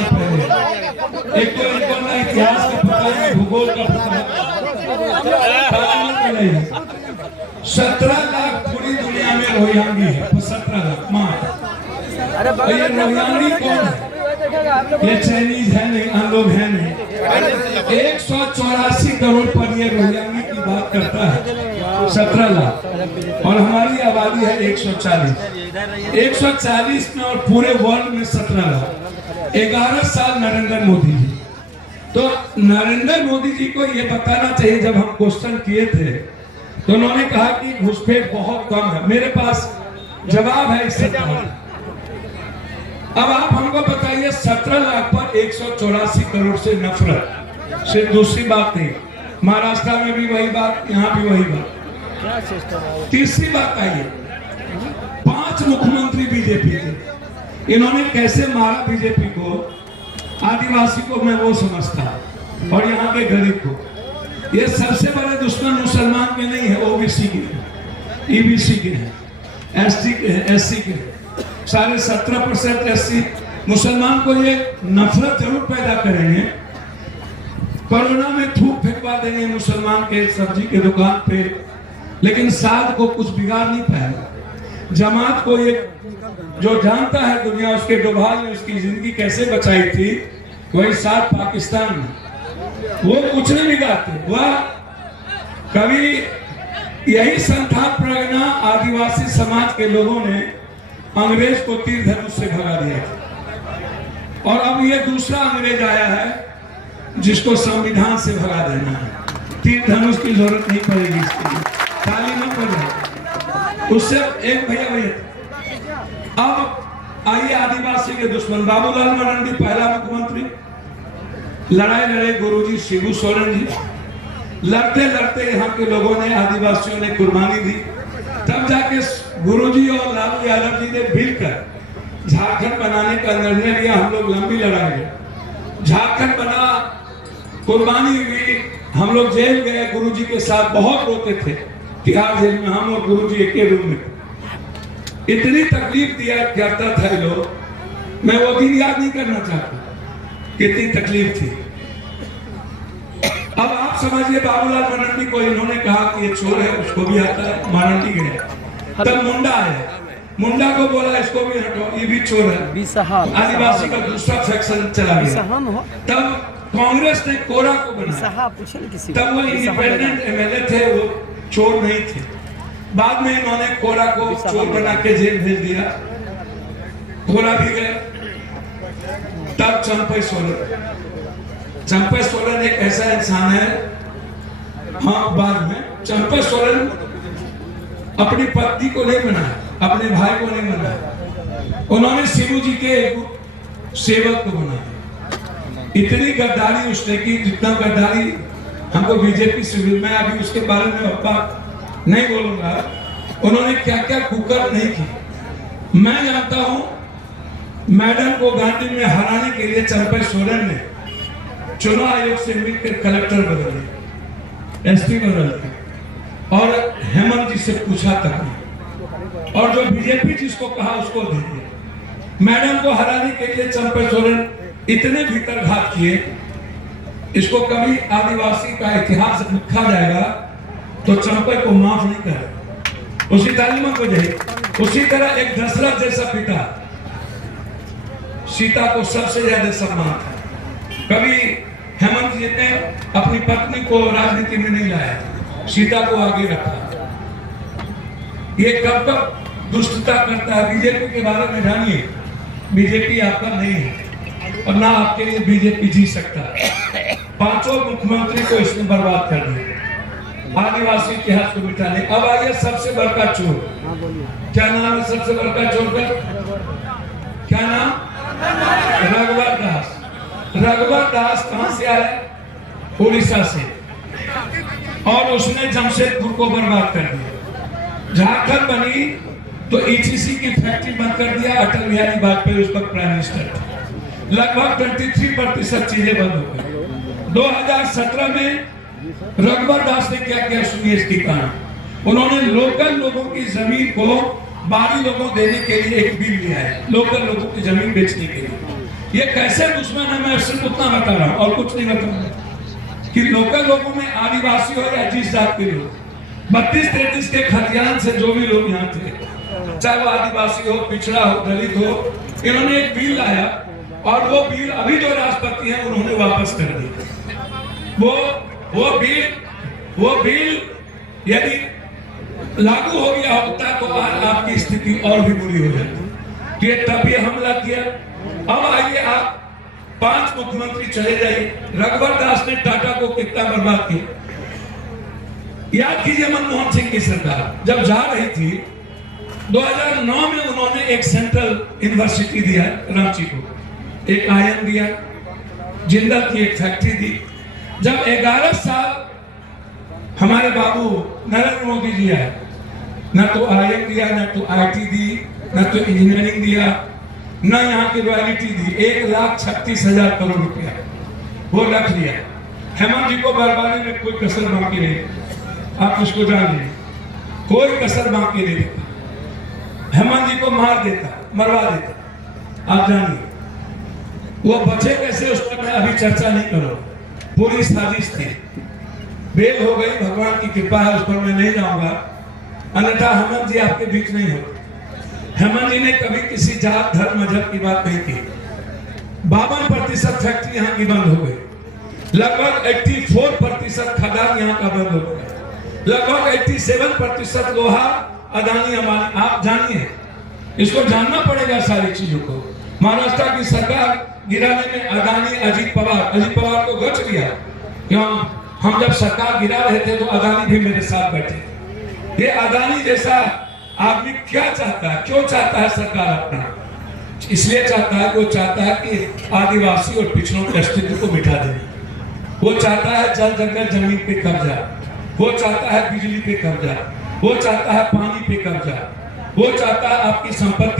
साल पहले। एक तो इनको ना इतिहास का पता है, भूगोल का पता है। 17 लाख पूरी दुनिया में रोहिंगी है, 17 लाख मात्र। ये रोहिंगी कौन है? ये चाइनीज है नहीं, हम लोग है नहीं। 184 करोड़ पर ये रोहिंगी की बात करता है, 17 लाख, और हमारी आबादी है 140। 140 में और पूरे वर्ल्ड में 17 लाख। 11 साल नरेंद्र मोदी जी। तो नरेंद्र मोदी जी को ये बताना चाहिए, जब हम क्वेश्चन किए थे तो उन्होंने कहा कि घुसपैठ बहुत कम है। मेरे पास जवाब है इस सरकार। अब आप हमको बताइए, 17 लाख पर 184 करोड़ से नफरत, सिर्फ दूसरी बात नहीं, महाराष्ट्र में भी वही बात, यहाँ भी वही बात। तीसरी बात आइए, 5 मुख्यमंत्री बीजेपी के, इन्होंने कैसे मारा बीजेपी को, आदिवासी को मैं वो समझता, और यहाँ के गरीब को। ये सबसे बड़े दुश्मन मुसलमान के नहीं है, ओबीसी के हैं, ईबीसी के हैं, एसटी के हैं, एससी के हैं। सारे 17% एससी मुसलमान को ये नफरत जरूर पैदा करेंगे। कोरोना में थूक फेंकवा देंगे मुसलमान के सब्जी के दुकान पे, लेकिन साथ को कुछ बिगाड़ नहीं पाएगा। जमात को ये जो जानता है दुनिया, उसके डोभाल ने उसकी जिंदगी कैसे बचाई थी, वही साथ पाकिस्तान में वो कुछ नहीं बिगाड़ते। वह कभी यही संथाप प्रज्ञा आदिवासी समाज के लोगों ने अंग्रेज को तीर धनुष से भगा दिया था, और अब ये दूसरा अंग्रेज आया है जिसको संविधान से भगा देना है। तीर धनुष की जरूरत नहीं पड़ेगी इसके लिए, ताली न पड़ जाए उससे। एक भैया अब आइए, आदिवासी के दुश्मन बाबूलाल मरांडी पहला मुख्यमंत्री, लड़ाई लड़े गुरुजी शिबू सोरेन जी, लड़ते लड़ते यहाँ के लोगों ने, आदिवासियों ने कुर्बानी दी, तब जाके गुरुजी और लालू यादव जी ने मिलकर झारखंड बनाने का निर्णय लिया। हम लोग लंबी लड़ाई है, झारखंड बना, कुर्बानी हुई, हम लोग जेल गए, गुरुजी के साथ बहुत रोते थे, तिहाड़ जेल में हम और गुरुजी एक ही रूम में। इतनी तकलीफ दिया करता था लोग, मैं वो दिन याद नहीं करना चाहता, कितनी तकलीफ थी। अब आप समझिए, बाबूलाल मरांडी को इन्होंने कहा कि ये चोर है, उसको भी आता है, मरांडी गए। तब मुंडा आया, मुंडा को बोला इसको भी हटो, ये भी चोर है, आदिवासी का दूसरा सेक्शन चला गया। तब कांग्रेस ने कोरा को बनाया, तब वो इंडिपेंडेंट एमएलए थे, वो चोर नहीं थे। बाद में इन्होंने कोरा को चोर बना के जेल भेज दिया, कोरा भी गए। तब चंपई सोरेन, चंपई सोरेन एक ऐसा इंसान है, हाँ बाद में चंपई सोरेन अपनी पत्नी को नहीं बनाया, अपने भाई को नहीं बनाया, उन्होंने शिबू जी के सेवक को बनाया। इतनी गद्दारी उसने की, जितना गद्दारी हमको बीजेपी से, मैं अभी उसके बारे में बात नहीं बोलूंगा, उन्होंने क्या क्या कुकर नहीं की। मैं जानता हूं, मैडम को गांधी में हराने के लिए चंपई सोरेन ने चुनाव आयोग से मिलकर कलेक्टर बदले, एसपी बदले, और हेमंत जी से पूछा तक, और जो बीजेपी जिसको कहा उसको दे दिया। मैडम को हराने के लिए चंपई सोरेन इतने भीतर घात किए, इसको कभी आदिवासी का इतिहास लिखा जाएगा तो चंपई को माफ नहीं करे, उसी तालीम को जाए। उसी तरह एक दशरथ जैसा पिता, सीता को सबसे ज्यादा सम्मान था, कभी हेमंत जी ने अपनी पत्नी को राजनीति में नहीं लाया, सीता को आगे रखा। ये कब कब दुष्टता करता है। बीजेपी के बारे में जानिए, बीजेपी आपका नहीं है और ना आपके लिए बीजेपी जी सकता है। 5 मुख्यमंत्री को इसने बर्बाद कर दिया, आदिवासी इतिहास को मिटाने। अब आइए सबसे बड़का चोर, क्या नाम है सबसे बड़का चोर का? क्या नाम? रघुवर दास। रघुवर दास कहां से आया? उड़ीसा से, और उसने जमशेदपुर को बर्बाद कर दिया। झारखंड बनी तो ईटीसी की फैक्ट्री बंद कर दिया, अटल बिहारी वाजपेयी उस वक्त प्राइम मिनिस्टर थे। लगभग 23% चीजें बंद हो गई। 2017 में रघुवर दास ने क्या किया सुनिए इसकी कहानी। उन्होंने लोकल लोगों की जमीन को बाहरी लोगों देने के लिए एक बिल लिया है, लोकल लोगों की जमीन बेचने के लिए। ये कैसे दुश्मन है मैं सिर्फ उतना बता रहा हूँ और कुछ नहीं बता रहा कि लोकल लोगों में आदिवासी हो या जिस जात के लोग 32-33 के खतियान से जो भी लोग यहाँ थे, चाहे वो आदिवासी हो, पिछड़ा हो, दलित हो, इन्होंने एक बिल लाया और वो बिल अभी जो राष्ट्रपति हैं उन्होंने वापस कर दिया। वो बिल यदि लागू हो गया होता तो आज आपकी स्थिति और भी बुरी हो जाती। ये तब ये हमला किया। अब आइए आप 5 मुख्यमंत्री चले जाइए, रघुवर दास ने टाटा को कितना बर्बाद किया। याद कीजिए मनमोहन सिंह की सरकार जब जा रही थी 2009 में उन्होंने एक सेंट्रल यूनिवर्सिटी दिया रांची को, एक IIM दिया, जिंदल की एक फैक्ट्री दी। जब 11 साल हमारे बाबू नरेंद्र मोदी जी आए, ना तो IIM दिया, ना तो IT दी, ना तो इंजीनियरिंग दिया, ना यहाँ की रॉयल्टी दी। 1,36,000 करोड़ रुपया वो रख लिया। हेमंत जी को बर्बादी में कोई कसर बाकी नहीं, आप उसको जान लीजिए, कोई कसर बाकी नहीं देता। हेमंत जी को मार देता, मरवा देता, आप जानिए। वो बचे कैसे उस पर मैं अभी चर्चा नहीं करूँ, पूरी साजिश थी, बेल हो गई, भगवान की कृपा है, उस पर मैं नहीं जाऊंगा। अन्यथा हेमंत जी आपके बीच नहीं होते। हेमंत जी ने कभी किसी जात धर्म मजहब की बात नहीं की। 52% फैक्ट्री यहाँ की बंद हो गई, लगभग 84% खदान यहाँ का बंद हो गया, लगभग 87% लोहा अदानी अंबानी। आप जानिए, इसको जानना पड़ेगा सारी चीजों को। महाराष्ट्र की सरकार गिराने में अदानी, अजीत पवार को गच दिया। क्यों? हम जब सरकार गिरा रहे थे तो अदानी भी मेरे साथ बैठे। ये अदानी जैसा आदमी क्या चाहता है, क्यों चाहता है सरकार अपना? इसलिए चाहता है, वो चाहता है कि आदिवासी और पिछड़ों के अस्तित्व को मिटा दे। वो चाहता है जल जंगल जमीन पे कब्जा, वो चाहता है बिजली पे कब्जा, वो चाहता है पानी पे कब्जा, वो चाहता है आपकी संपत्ति